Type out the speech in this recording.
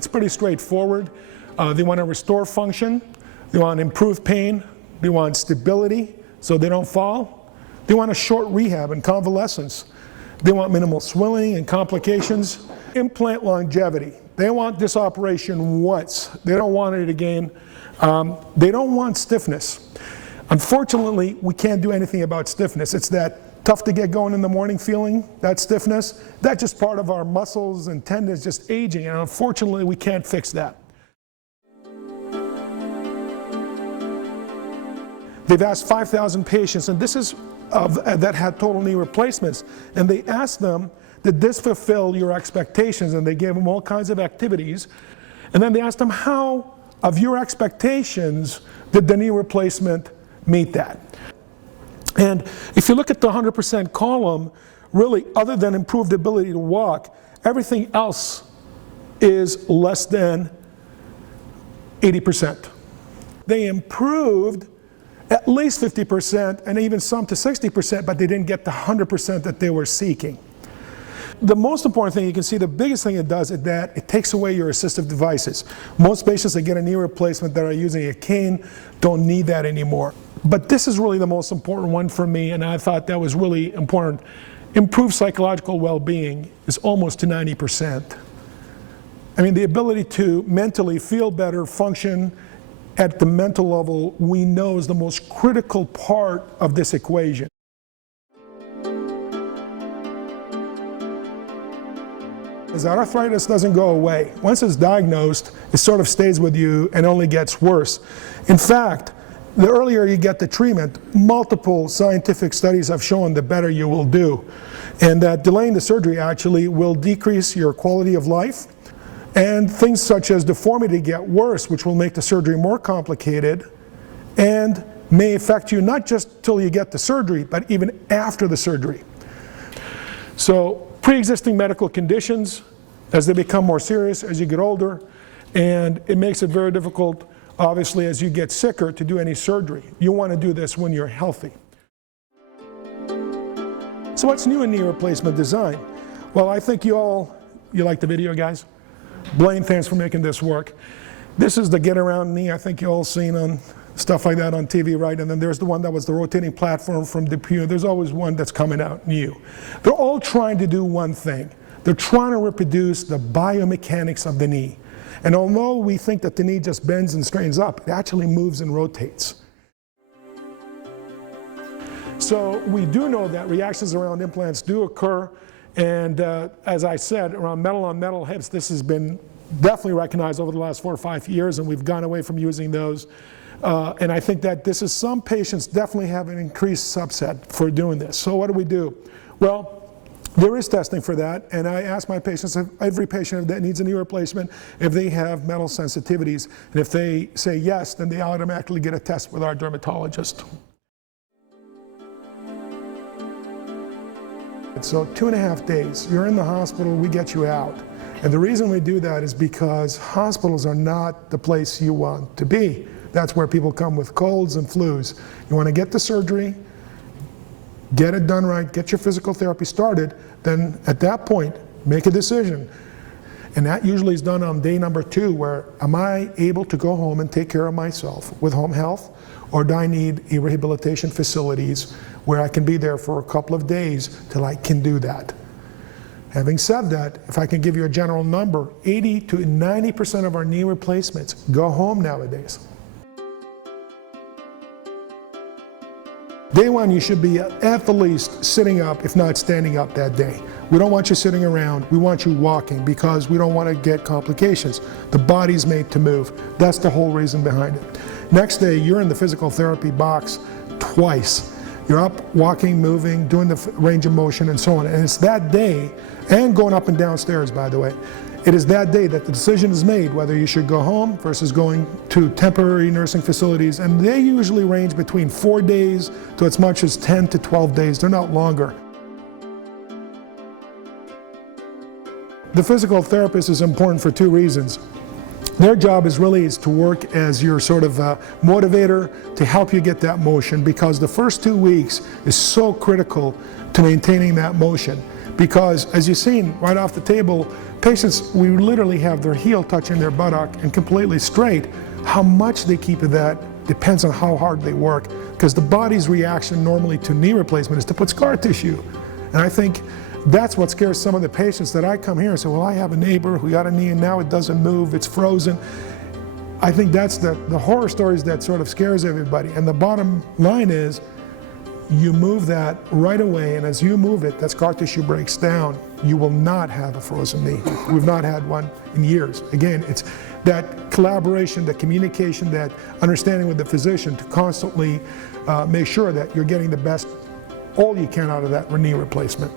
It's pretty straightforward. They want to restore function. They want improved pain. They want stability so they don't fall. They want a short rehab and convalescence. They want minimal swelling and complications. Implant longevity. They want this operation once. They don't want it again. They don't want stiffness. Unfortunately, we can't do anything about stiffness. It's that tough to get going in the morning feeling, that stiffness. That's just part of our muscles and tendons just aging, and unfortunately, we can't fix that. They've asked 5,000 patients, and this is that had total knee replacements, and they asked them, did this fulfill your expectations? And they gave them all kinds of activities, and then they asked them, how of your expectations did the knee replacement meet that? And if you look at the 100% column, really, other than improved ability to walk, everything else is less than 80%. They improved at least 50% and even some to 60%, but they didn't get the 100% that they were seeking. The most important thing, you can see the biggest thing it does is that it takes away your assistive devices. Most patients that get a knee replacement that are using a cane don't need that anymore. But this is really the most important one for me, and I thought that was really important. Improved psychological well-being is almost to 90%. I mean, the ability to mentally feel better, function at the mental level, we know is the most critical part of this equation. Is that arthritis doesn't go away. Once it's diagnosed, it sort of stays with you and only gets worse. In fact, the earlier you get the treatment, multiple scientific studies have shown the better you will do. And that delaying the surgery actually will decrease your quality of life, and things such as deformity get worse, which will make the surgery more complicated and may affect you not just till you get the surgery, but even after the surgery. So pre-existing medical conditions, as they become more serious as you get older, and it makes it very difficult, obviously, as you get sicker to do any surgery. You want to do this when you're healthy. So what's new in knee replacement design? Well, I think you like the video, guys? Blaine, thanks for making this work. This is the get around knee. I think you all seen on stuff like that on TV, right? And then there's the one that was the rotating platform from DePuy. There's always one that's coming out new. They're all trying to do one thing. They're trying to reproduce the biomechanics of the knee. And although we think that the knee just bends and straightens up, it actually moves and rotates. So we do know that reactions around implants do occur. And as I said, around metal on metal hips, this has been definitely recognized over the last 4 or 5 years, and we've gone away from using those. And I think that this is, some patients definitely have an increased subset for doing this. So what do we do? Well, there is testing for that, and I ask my patients, every patient that needs a knee replacement, if they have metal sensitivities, and if they say yes, then they automatically get a test with our dermatologist. So 2.5 days, you're in the hospital, we get you out. And the reason we do that is because hospitals are not the place you want to be. That's where people come with colds and flus. You want to get the surgery, get it done right, get your physical therapy started, then at that point, make a decision. And that usually is done on day number 2, where am I able to go home and take care of myself with home health, or do I need a rehabilitation facilities where I can be there for a couple of days till I can do that. Having said that, if I can give you a general number, 80 to 90% of our knee replacements go home nowadays. Day one, you should be at the least sitting up, if not standing up that day. We don't want you sitting around, we want you walking, because we don't want to get complications. The body's made to move. That's the whole reason behind it. Next day, you're in the physical therapy box twice. You're up, walking, moving, doing the range of motion and so on. And it's that day, and going up and down stairs, by the way, it is that day that the decision is made whether you should go home versus going to temporary nursing facilities. And they usually range between 4 days to as much as 10 to 12 days. They're not longer. The physical therapist is important for 2 reasons. Their job is to work as your sort of motivator to help you get that motion, because the first 2 weeks is so critical to maintaining that motion. Because as you've seen right off the table, patients, we literally have their heel touching their buttock and completely straight. How much they keep of that depends on how hard they work, because the body's reaction normally to knee replacement is to put scar tissue. And I think that's what scares some of the patients, that I come here and say, well, I have a neighbor who got a knee and now it doesn't move, it's frozen. I think that's the horror stories that sort of scares everybody. And the bottom line is, you move that right away, and as you move it, that scar tissue breaks down. You will not have a frozen knee. We've not had one in years. Again, it's that collaboration, that communication, that understanding with the physician to constantly make sure that you're getting the best, all you can out of that knee replacement.